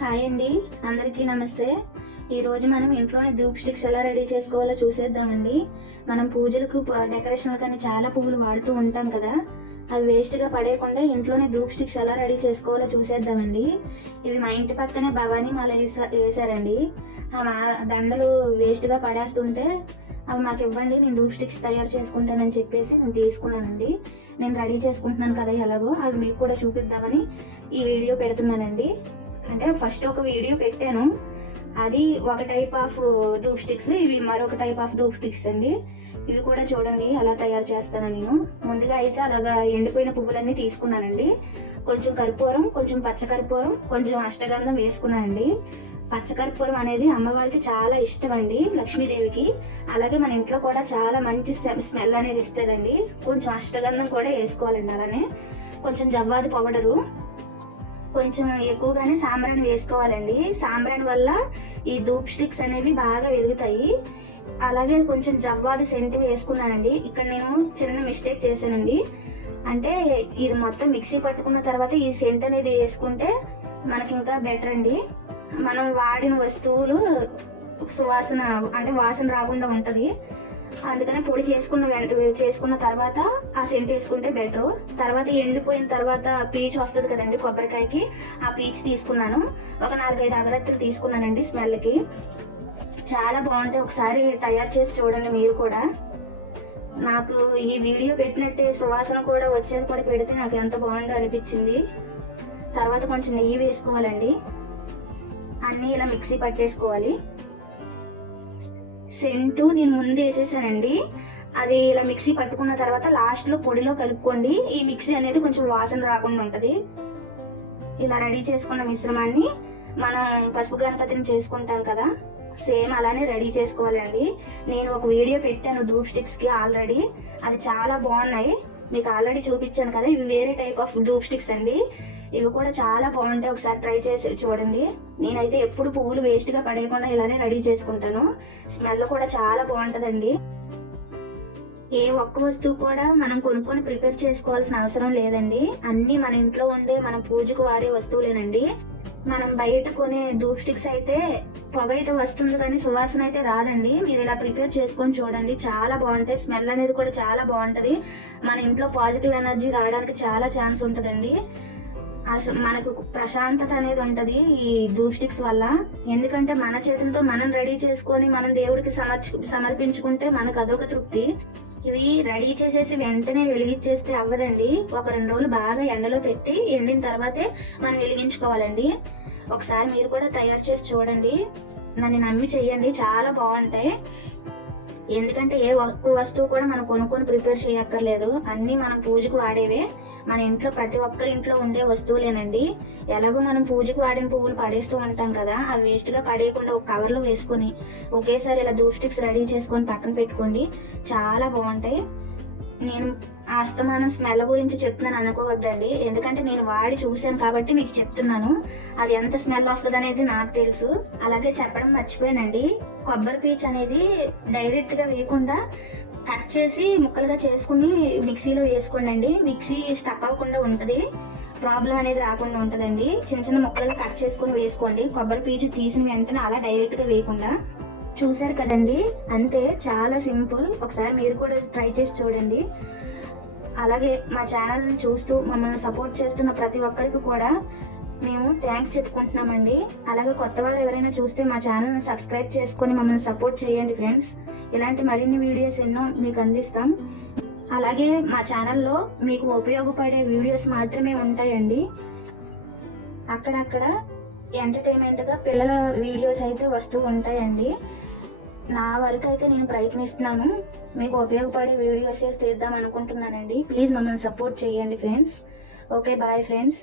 Hi అండి, అందరికీ నమస్తే. ఈరోజు మనం ఇంట్లోనే ధూప్ స్టిక్స్ ఎలా రెడీ చేసుకోవాలో చూసేద్దామండి. మనం పూజలకు డెకరేషన్లు కానీ చాలా పువ్వులు వాడుతూ ఉంటాం కదా, అవి వేస్ట్గా పడేయకుండా ఇంట్లోనే ధూప్ స్టిక్స్ ఎలా రెడీ చేసుకోవాలో చూసేద్దామండి. ఇవి మా ఇంటి పక్కనే భవానీ మాల వేసారండి. ఆ దండలు వేస్ట్గా పడేస్తుంటే అవి మాకు ఇవ్వండి, నేను ధూప్ స్టిక్స్ తయారు చేసుకుంటానని చెప్పేసి నేను తీసుకున్నానండి. నేను రెడీ చేసుకుంటున్నాను కదా ఎలాగో, అవి మీకు కూడా చూపిద్దామని ఈ వీడియో పెడుతున్నానండి. అంటే ఫస్ట్ ఒక వీడియో పెట్టాను, అది ఒక టైప్ ఆఫ్ ధూప్ స్టిక్స్, ఇవి మరొక టైప్ ఆఫ్ ధూప్ స్టిక్స్ అండి. ఇవి కూడా చూడండి ఎలా తయారు చేస్తాను నేను. ముందుగా అయితే అలాగా ఎండిపోయిన పువ్వులన్నీ తీసుకున్నానండి. కొంచెం కర్పూరం, కొంచెం పచ్చకర్పూరం, కొంచెం అష్టగంధం వేసుకున్నానండి. పచ్చకర్పూరం అనేది అమ్మవారికి చాలా ఇష్టం అండి, లక్ష్మీదేవికి. అలాగే మన ఇంట్లో కూడా చాలా మంచి స్మెల్ అనేది ఇస్తుందండి. కొంచెం అష్టగంధం కూడా వేసుకోవాలండి. అలానే కొంచెం జవ్వాది పౌడరు, కొంచెం ఎక్కువగానే సాంబ్రాణి వేసుకోవాలండి. సాంబ్రాణి వల్ల ఈ ధూప్ స్టిక్స్ అనేవి బాగా వెలుగుతాయి. అలాగే కొంచెం జవ్వాది సెంట్ వేసుకున్నానండి. ఇక్కడ నేను చిన్న మిస్టేక్ చేశానండి. అంటే ఇది మొత్తం మిక్సీ పట్టుకున్న తర్వాత ఈ సెంట్ అనేది వేసుకుంటే మనకి ఇంకా బెటర్ అండి. మనం వాడిన వస్తువులు సువాసన అంటే వాసన రాకుండా ఉంటుంది. అందుకని పొడి చేసుకున్న తర్వాత ఆ సెంట్ వేసుకుంటే బెటర్. తర్వాత ఎండిపోయిన తర్వాత పీచు వస్తుంది కదండి కొబ్బరికాయకి, ఆ పీచు తీసుకున్నాను. ఒక 4-5 అగరత్తులు తీసుకున్నానండి స్మెల్కి. చాలా బాగుంటాయి, ఒకసారి తయారు చేసి చూడండి మీరు కూడా. నాకు ఈ వీడియో పెట్టినట్టే సువాసన కూడా వచ్చేది కూడా పెడితే నాకు ఎంత బాగుందో అనిపించింది. తర్వాత కొంచెం నెయ్యి వేసుకోవాలండి. అన్నీ ఇలా మిక్సీ పట్టేసుకోవాలి. సెంటు నేను ముందు వేసేసానండి. అది ఇలా మిక్సీ పట్టుకున్న తర్వాత లాస్ట్లో పొడిలో కలుపుకోండి. ఈ మిక్సీ అనేది కొంచెం వాసన రాకుండా ఉంటుంది. ఇలా రెడీ చేసుకున్న మిశ్రమాన్ని మనం పసుపు గణపతిని చేసుకుంటాం కదా, సేమ్ అలానే రెడీ చేసుకోవాలండి. నేను ఒక వీడియో పెట్టాను ధూప్ స్టిక్స్కి ఆల్రెడీ, అది చాలా బాగున్నాయి, మీకు ఆల్రెడీ చూపించాను కదా. ఇవి వేరే టైప్ ఆఫ్ ధూప్ స్టిక్స్ అండి. ఇవి కూడా చాలా బాగుంటాయి, ఒకసారి ట్రై చేసి చూడండి. నేనైతే ఎప్పుడు పువ్వులు వేస్ట్గా పడేయకుండా ఇలానే రెడీ చేసుకుంటాను. స్మెల్ కూడా చాలా బాగుంటుందండి. ఏ ఒక్క వస్తువు కూడా మనం కొనుక్కొని ప్రిపేర్ చేసుకోవాల్సిన అవసరం లేదండి. అన్నీ మన ఇంట్లో ఉండే మనం పూజకు వాడే వస్తువులేనండి. మనం బయట కొనే ధూప్ స్టిక్స్ అయితే పొగ అయితే వస్తుంది కానీ సువాసన అయితే రాదండి. మీరు ఇలా ప్రిపేర్ చేసుకొని చూడండి, చాలా బాగుంటాయి. స్మెల్ అనేది కూడా చాలా బాగుంటుంది. మన ఇంట్లో పాజిటివ్ ఎనర్జీ రావడానికి చాలా ఛాన్స్ ఉంటుందండి. అసలు మనకు ప్రశాంతత అనేది ఉంటుంది ఈ ధూప్ స్టిక్స్ వల్ల. ఎందుకంటే మన చేతులతో మనం రెడీ చేసుకొని మనం దేవుడికి సమర్పించుకుంటే మనకు అదొక తృప్తి. ఇవి రెడీ చేసేసి వెంటనే వెలిగించేస్తే అవ్వదండి. ఒక 2 రోజులు బాగా ఎండలో పెట్టి ఎండిన తర్వాతే మనం వెలిగించుకోవాలండి. ఒకసారి మీరు కూడా తయారు చేసి చూడండి, నన్ను నమ్మి చెయ్యండి, చాలా బాగుంటాయి. ఎందుకంటే ఏ ఒక్క వస్తువు కూడా మనం కొనుక్కొని ప్రిపేర్ చేయక్కర్లేదు, అన్నీ మనం పూజకు వాడేవే. మన ఇంట్లో ప్రతి ఒక్కరి ఇంట్లో ఉండే వస్తువులేనండి. ఎలాగో మనం పూజకు వాడిన పువ్వులు పడేస్తూ ఉంటాం కదా, అవి వేస్ట్గా పడేయకుండా ఒక కవర్లో వేసుకొని ఒకేసారి ఇలా ధూప్ స్టిక్స్ రెడీ చేసుకొని పక్కన పెట్టుకోండి, చాలా బాగుంటాయి. నేను అస్తమానం స్మెల్ గురించి చెప్తున్నాను అనుకోవద్దండి, ఎందుకంటే నేను వాడి చూశాను కాబట్టి మీకు చెప్తున్నాను. అది ఎంత స్మెల్ వస్తుంది అనేది నాకు తెలుసు. అలాగే చెప్పడం మర్చిపోయానండి, కొబ్బరి పీచు అనేది డైరెక్ట్గా వేయకుండా కట్ చేసి ముక్కలుగా చేసుకుని మిక్సీలో వేసుకోండి. మిక్సీ స్టక్ అవ్వకుండా ఉంటుంది, ప్రాబ్లం అనేది రాకుండా ఉంటుందండి. చిన్న చిన్న ముక్కలుగా కట్ చేసుకుని వేసుకోండి. కొబ్బరి పీచు తీసిన వెంటనే అలా డైరెక్ట్గా వేయకుండా. చూసారు కదండి, అంతే, చాలా సింపుల్. ఒకసారి మీరు కూడా ట్రై చేసి చూడండి. అలాగే మా ఛానల్ని చూస్తూ మమ్మల్ని సపోర్ట్ చేస్తున్న ప్రతి ఒక్కరికి కూడా మేము థ్యాంక్స్ చెప్పుకుంటున్నామండి. అలాగే కొత్త వారు ఎవరైనా చూస్తే మా ఛానల్ని సబ్స్క్రైబ్ చేసుకొని మమ్మల్ని సపోర్ట్ చేయండి ఫ్రెండ్స్. ఇలాంటి మరిన్ని వీడియోస్ ఎన్నో మీకు అందిస్తాం. అలాగే మా ఛానల్లో మీకు ఉపయోగపడే వీడియోస్ మాత్రమే ఉంటాయండి. అక్కడక్కడ ఎంటర్టైన్మెంట్గా పిల్లల వీడియోస్ అయితే వస్తూ ఉంటాయండి. నా వరకు అయితే నేను ప్రయత్నిస్తున్నాను, మీకు ఉపయోగపడే వీడియోస్ తీద్దాం అనుకుంటున్నానండి. ప్లీజ్ మమ్మల్ని సపోర్ట్ చేయండి ఫ్రెండ్స్. Okay, bye friends.